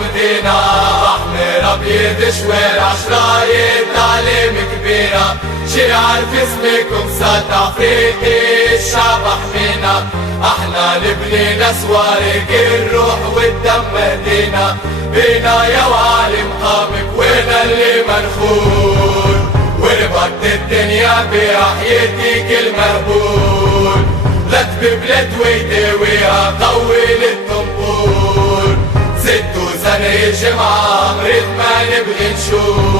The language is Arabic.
مدينة أحمر أبيض شوارع شرايط تعليم كبيرة شعار في اسمكم سد أفريقي الشعب حمينا احنا نبني نسوارق الروح والدم مهدينا بينا يا وعلي مقامك وين اللي منخون وربط الدنيا برحيتك المهبول لا تببلت ويداويها طول الطنبور ست وسنة الجمعة مريض ما نبغي نشوف